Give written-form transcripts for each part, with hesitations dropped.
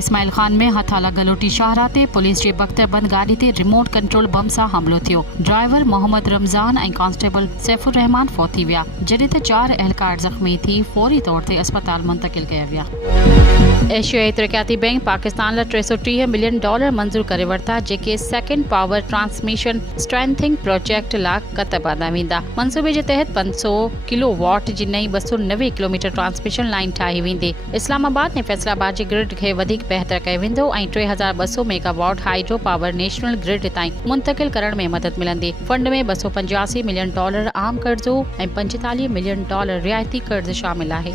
इस्माइल खान में हथाला गलोटी शाहरा ते पुलिस जे बख्तरबंद गाड़ी ते रिमोट कंट्रोल बम सां हमलो थियो। ड्राइवर मोहम्मद रमज़ान ऐं कांस्टेबल सैफुर रहमान फौत थी विया, जॾहिं त 4 एहलकार ज़ख़्मी थी फौरी तौर ते अस्पताल मुंतकिल कया विया। एशियाई तरक्याती बैंक पाकिस्तान लाइ $330 मिलियन मंज़ूर करे वरिता, जेके second power transmission strengthening project लाइ क़त बांधा वेंदा। मंसूबे जे तहत 500 किलोवाट जी नई 290 किलोमीटर ट्रांसमिशन लाइन ठाही वेंदी। इस्लामाबाद ऐं फैसलाबाद जे ग्रिड खे वधीक बहितर कयो वेंदो ऐं 3200 megawatt hydro power national grid ताईं मुंतकिल करण में मदद मिलंदी। फंड में $285 मिलियन आम कर्ज़ो ऐं $45 मिलियन रियायती कर्ज़ शामिल आहे।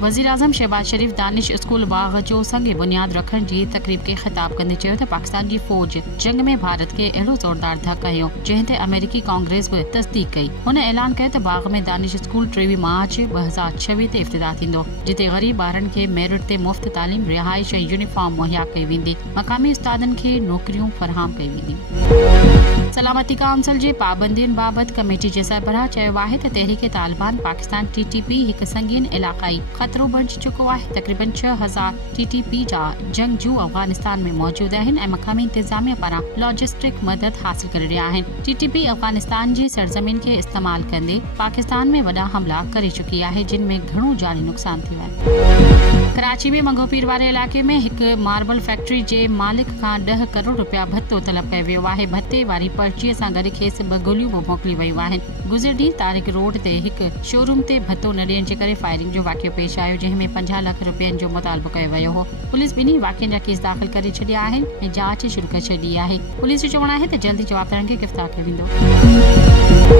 वज़ीर आज़म शहबाज शरीफ दानिश स्कूल बाग जो संग बुनियाद रखण जी तकरीब खे ख़िताब कंदे चयो त पाकिस्तान जी फ़ौज जंग में भारत खे अहिड़ो ज़ोरदार धकु हयो जंहिं ते अमेरिकी कांग्रेस बि तस्दीक कई। हुन ऐलान कयो त बाग में दानिश स्कूल 23 मार्च 2026 ते इफ़्तिताह थींदो, जिते ग़रीब ॿारनि खे मेरिट ते मुफ़्त तालीम, रिहाइश ऐं यूनिफॉर्म मुहैया कई वेंदी। मक़ामी उस्तादनि खे नौकरियूं फ़राहम कई वेंदियूं। सलामती काउंसिल जे पाबंदियुनि बाबति कमेटी जे सरबराह चयो आहे त तहरीक तालिबान पाकिस्तान TTP हिकु संगीन इलाक़ाई ख़तरो बणिजी चुको आहे। तक़रीबन 6000 TTP जा जंगजू अफ़गानिस्तान में मौजूद आहिनि ऐं मक़ामी इंतज़ामिया पारां लॉजिस्टिक मदद हासिल करे रहिया आहिनि। TTP अफ़गानिस्तान जी सरज़मीन खे इस्तेमाल कंदे पाकिस्तान में वॾा हमला करे चुकी आहे, जिन में घणो जानी नुक़सान थियो आहे। कराची में मंगोपीर वारे इलाइक़े में हिकु मार्बल फैक्ट्री जे मालिक खां 10 करोड़ रुपया भत्तो तलब कयो वियो आहे। भत्ते वारी पर्चीअ सां गॾु खेसि 2 गोलियूं बि मोकिली वयूं आहिनि। गुज़िर ॾींहुं तारिक रोड ते हिकु शोरूम ते भत्तो न ॾियण जे करे फायरिंग जो वाक़ियो पेश आयो, जंहिं में 50 लाख रुपयनि जो मुतालबो कयो वियो हो। पुलिस ॿिन्ही वाक़िअनि जा केस दाख़िल करे छॾिया आहिनि ऐं जांच शुरू करे छॾी आहे। पुलिस जो चवणु आहे त जल्दी जवाबदारनि खे गिरफ़्तार कयो वेंदो।